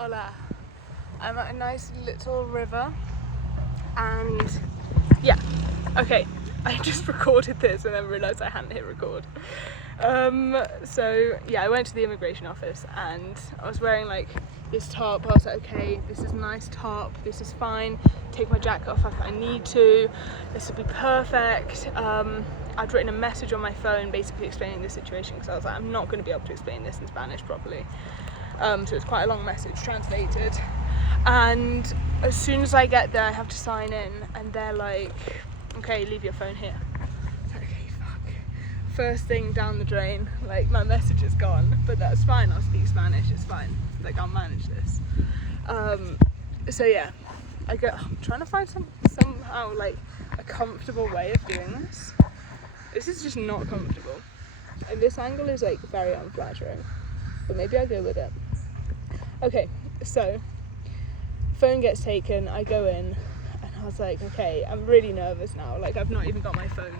Hola. I'm at a nice little river and yeah, okay, I just recorded this and then realised I hadn't hit record. So yeah, I went to the immigration office and I was wearing like this top. I was like, okay, this is a nice top, this is fine, take my jacket off if I need to, this will be perfect. I'd written a message on my phone basically explaining the situation because I was like, I'm not going to be able to explain this in Spanish properly. So it's quite a long message translated, and as soon as I get there I have to sign in and they're like, okay, leave your phone here. It's like, okay, fuck. First thing down the drain, like my message is gone, but that's fine, I'll speak Spanish, it's fine, like I'll manage this. So yeah, I'm trying to find somehow like a comfortable way of doing this. This is just not comfortable, and this angle is like very unflattering, but maybe I'll go with it. Okay, so phone gets taken, I go in and I was like, okay, I'm really nervous now, like I've not even got my phone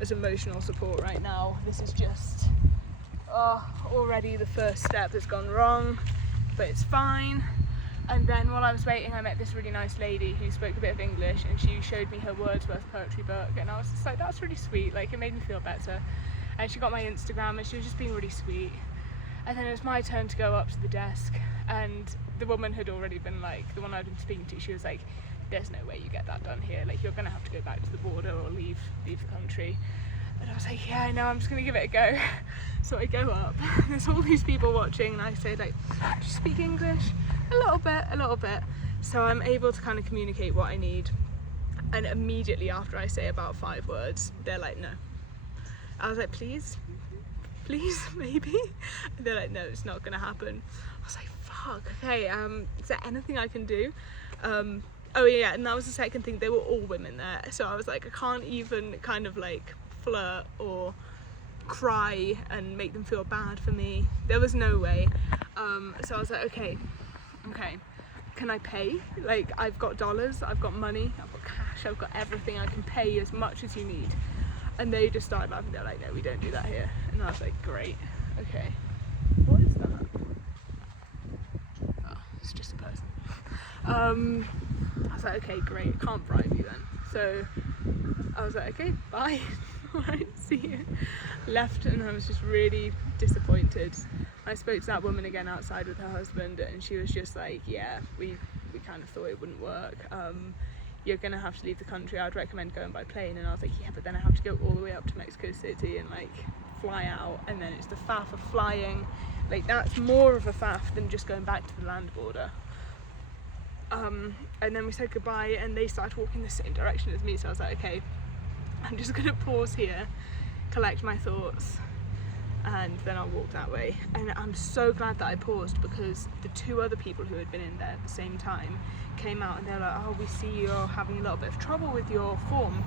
as emotional support right now. This is just already the first step has gone wrong, but it's fine. And then while I was waiting I met this really nice lady who spoke a bit of English and she showed me her Wordsworth poetry book and I was just like, that's really sweet, like it made me feel better. And she got my Instagram and she was just being really sweet. And then it was my turn to go up to the desk and the woman had already been like, the one I'd been speaking to, she was like, there's no way you get that done here, like you're gonna have to go back to the border or leave the country. And I was like, yeah, I know, I'm just gonna give it a go. So I go up, there's all these people watching and I say like, do you speak English? A little bit. So I'm able to kind of communicate what I need. And immediately after I say about 5 words, they're like, no. I was like, please, maybe? And they're like, no, it's not gonna happen. I was like, fuck, okay, is there anything I can do? Oh yeah, and that was the second thing, they were all women there. So I was like, I can't even kind of like flirt or cry and make them feel bad for me. There was no way. So I was like, okay, can I pay? Like, I've got dollars, I've got money, I've got cash, I've got everything, I can pay as much as you need. And they just started laughing, they're like, no, we don't do that here. And I was like, great, okay. What is that? Oh, it's just a person. I was like, okay, great, can't bribe you then. So I was like, okay, bye. Alright, see you. Left and I was just really disappointed. I spoke to that woman again outside with her husband and she was just like, yeah, we kind of thought it wouldn't work. You're gonna have to leave the country, I'd recommend going by plane. And I was like, yeah, but then I have to go all the way up to Mexico City and like fly out, and then it's the faff of flying, like that's more of a faff than just going back to the land border. And then we said goodbye and they started walking the same direction as me, so I was like, okay, I'm just gonna pause here, collect my thoughts, and then I'll walk that way. And I'm so glad that I paused because the 2 other people who had been in there at the same time came out and they were like, oh, we see you're having a little bit of trouble with your form.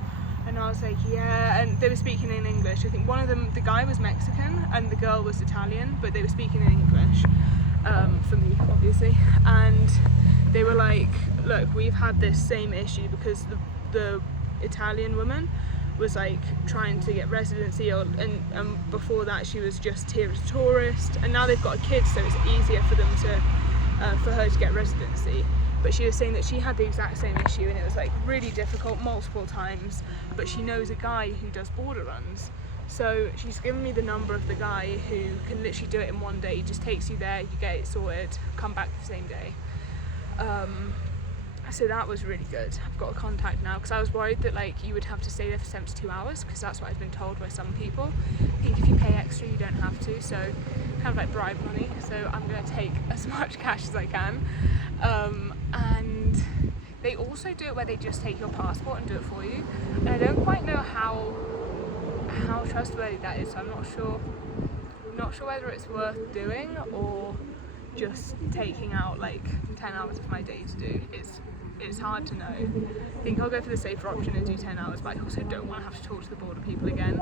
And I was like, yeah, and they were speaking in English. I think one of them, the guy was Mexican and the girl was Italian, but they were speaking in English, for me obviously. And they were like, look, we've had this same issue because the Italian woman was like trying to get residency, and before that she was just here as a tourist, and now they've got a kid, so it's easier for them to for her to get residency. But she was saying that she had the exact same issue and it was like really difficult multiple times, but she knows a guy who does border runs, so she's given me the number of the guy who can literally do it in 1 day. He just takes you there, you get it sorted, come back the same day. So that was really good. I've got a contact now because I was worried that like you would have to stay there for 72 hours because that's what I've been told by some people. I think if you pay extra you don't have to, so kind of like bribe money. So I'm going to take as much cash as I can. And they also do it where they just take your passport and do it for you. And I don't quite know how trustworthy that is, so I'm not sure whether it's worth doing or just taking out like 10 hours of my day to do. It's hard to know. I think I'll go for the safer option and do 10 hours, but I also don't want to have to talk to the border people again.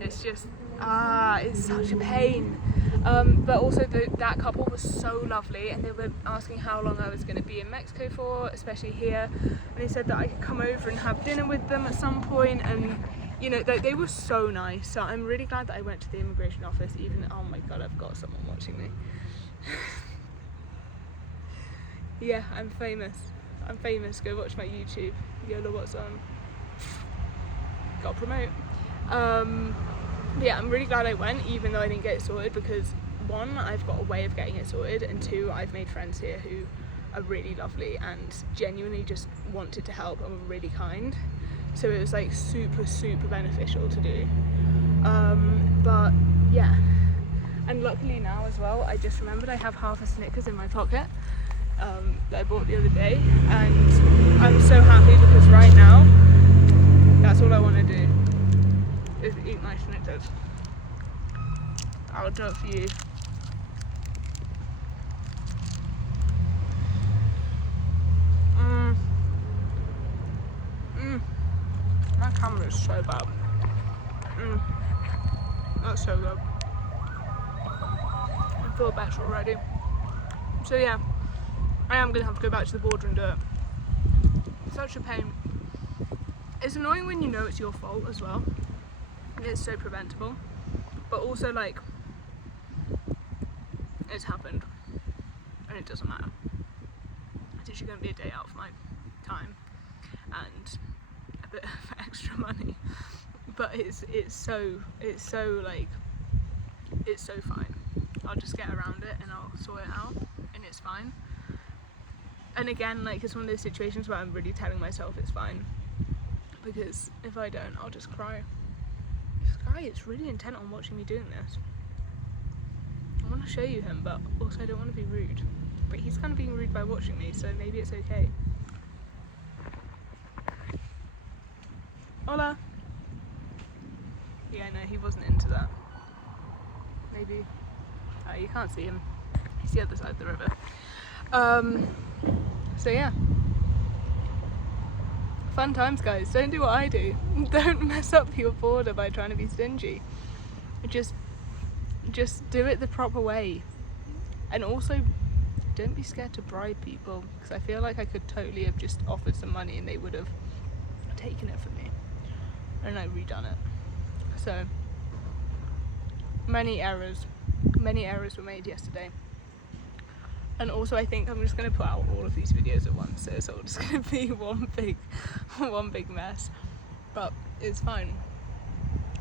It's just, it's such a pain. But also that couple was so lovely and they were asking how long I was going to be in Mexico for, especially here. And they said that I could come over and have dinner with them at some point, and you know, they were so nice. So I'm really glad that I went to the immigration office, even, oh my god, I've got someone watching me. Yeah, I'm famous. I'm famous. Go watch my YouTube. YOLO what's on. Gotta promote. But yeah, I'm really glad I went, even though I didn't get it sorted, because one, I've got a way of getting it sorted, and two, I've made friends here who are really lovely and genuinely just wanted to help and were really kind. So it was like super beneficial to do. But yeah, and luckily now as well, I just remembered I have half a Snickers in my pocket that I bought the other day, and I'm so happy because right now that's all I want to do is eat my Snickers. I'll do it for you. My camera is so bad. That's so good. I feel better already. So yeah, I am gonna have to go back to the border and do it. Such a pain. It's annoying when you know it's your fault as well. It's so preventable, but also like it's happened and it doesn't matter. It's actually going to be a day out of my time and a bit of extra money, but it's so like it's so fine. I'll just get around it and I'll sort it out and it's fine. And again, like, it's one of those situations where I'm really telling myself it's fine, because if I don't, I'll just cry. This guy is really intent on watching me doing this. I want to show you him, but also I don't want to be rude. But he's kind of being rude by watching me, so maybe it's okay. Hola! Yeah, no, he wasn't into that. Maybe. Oh, you can't see him. He's the other side of the river. So yeah. Fun times, guys. Don't do what I do. Don't mess up your border by trying to be stingy. Just do it the proper way. And also, don't be scared to bribe people, because I feel like I could totally have just offered some money and they would have taken it from me and like redone it. So many errors were made yesterday. And also I think I'm just going to put out all of these videos at once, so it's all just going to be one big mess, but it's fine.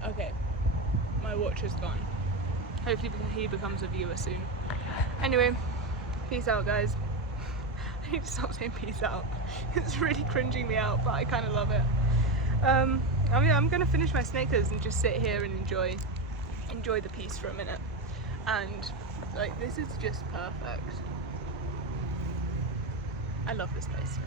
Okay, my watch is gone. Hopefully he becomes a viewer soon. Anyway, peace out, guys. I need to stop saying peace out. It's really cringing me out, but I kind of love it. I mean, I'm going to finish my Snickers and just sit here and enjoy the peace for a minute. And like, this is just perfect. I love this place.